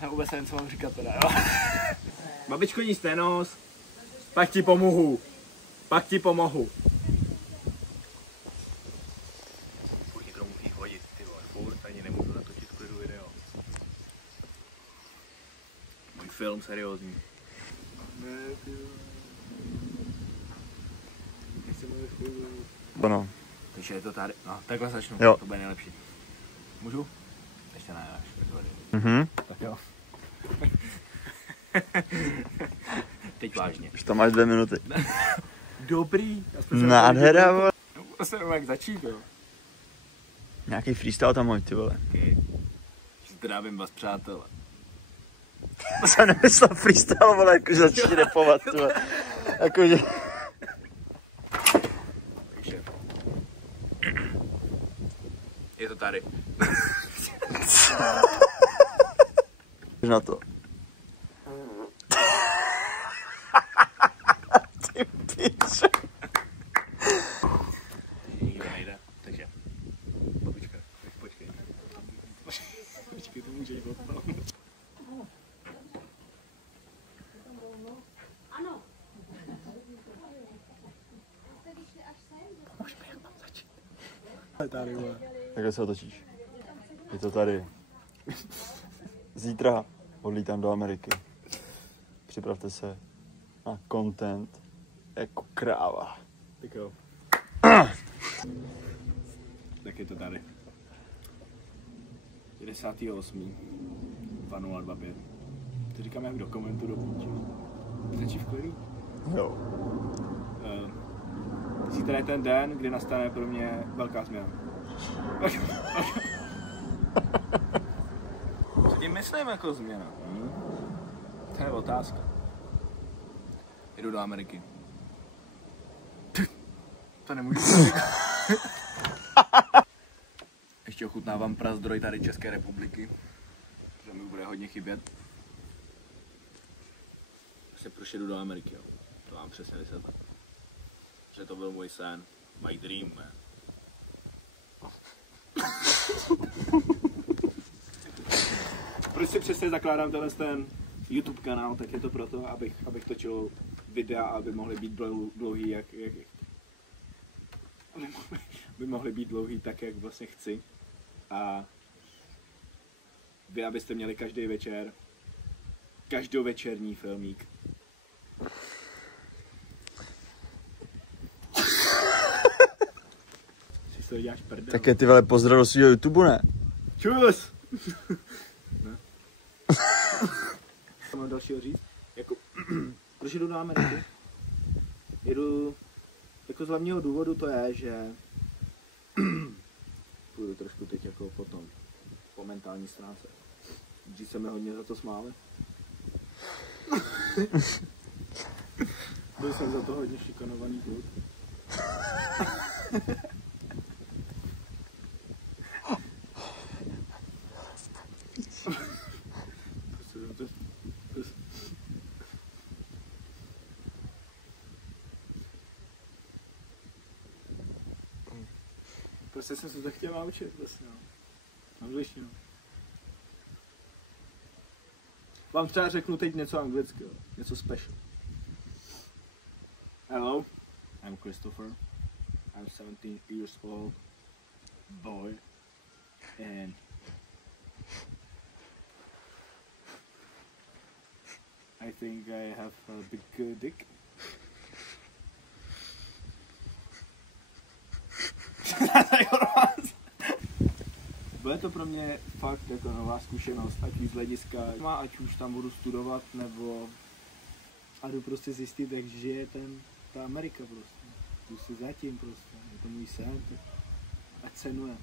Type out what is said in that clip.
Já vůbec nevím, co mám říkat teda, jo. Babičko, níž nos. Pak ti pomohu. Pak ti pomohu. Už někdo musí chodit, ty vole, furt ani nemůžu natočit v klidu video. Můj film seriózní. Ne, ty vole. Ano. Takže je to tady, no takhle začnu, jo. To bude nejlepší. Můžu? Ještě ne, až. Tak jo. Teď vážně. Už tam máš 2 minuty. Dobrý. Nádhera, vole. Asi nevím, jak začít, jo. Nějaký freestyle tam hoď, ty vole. Okay. Zdravím vás, přátelé. To jsem nemyslel freestyle, vole, jakože začít repovat, ty vole. Jakože... Je to tady. na to. Ty piče. Nikdo nejde, takže. Babička, počkej. Počkej, to může jít odpal. Ano. Můžeme jen tam začít. Tady, Takhle se otočíš. Je to tady. Zítra odlítám do Ameriky. Připravte se na content jako kráva. Tak jo. Tak je to tady. 68. 2025. To říkám jak do komentu do půjči. Stačí v klidu? Jo. Zítra je ten den, kdy nastane pro mě velká změna. Co tím myslím jako změna? To je otázka. Jdu do Ameriky. To nemůžu říct. Ještě ochutnávám prazdroj tady České republiky. To mi bude hodně chybět. Prostě proč jdu do Ameriky, jo. To mám přesně 10 let. Že to byl můj sen. My dream, man. Proč si přesně zakládám ten YouTube kanál, tak je to proto, abych točil videa, aby mohly být dlouhý, aby mohly být dlouhý tak, jak vlastně chci. A vy, abyste měli každý večer každovečerní filmík. Si to děláš prdel. Tak je ty vole pozdrav do svýho YouTube, ne? Čus! Ne? Mám dalšího říct. Jako, proč jdu do Ameriky? Jedu, jako z hlavního důvodu to je, že půjdu trošku teď jako potom, po mentální stránce. Když se mi hodně za to smáli. Byl jsem za to hodně šikanovaný kluk. Prostě jsem se to chtěl naučit, vlastně, no. Angličtinu. Vám třeba řeknu teď něco anglického, něco special. Hello, I'm Christopher. I'm 17 years old boy, and I think I have a big dick. Bude to pro mě fakt jako nová zkušenost, ať už z hlediska, ať už tam budu studovat, nebo a jdu prostě zjistit, jak žije ta Amerika prostě. Jdu si zatím prostě, je to můj sen, ať cenuje.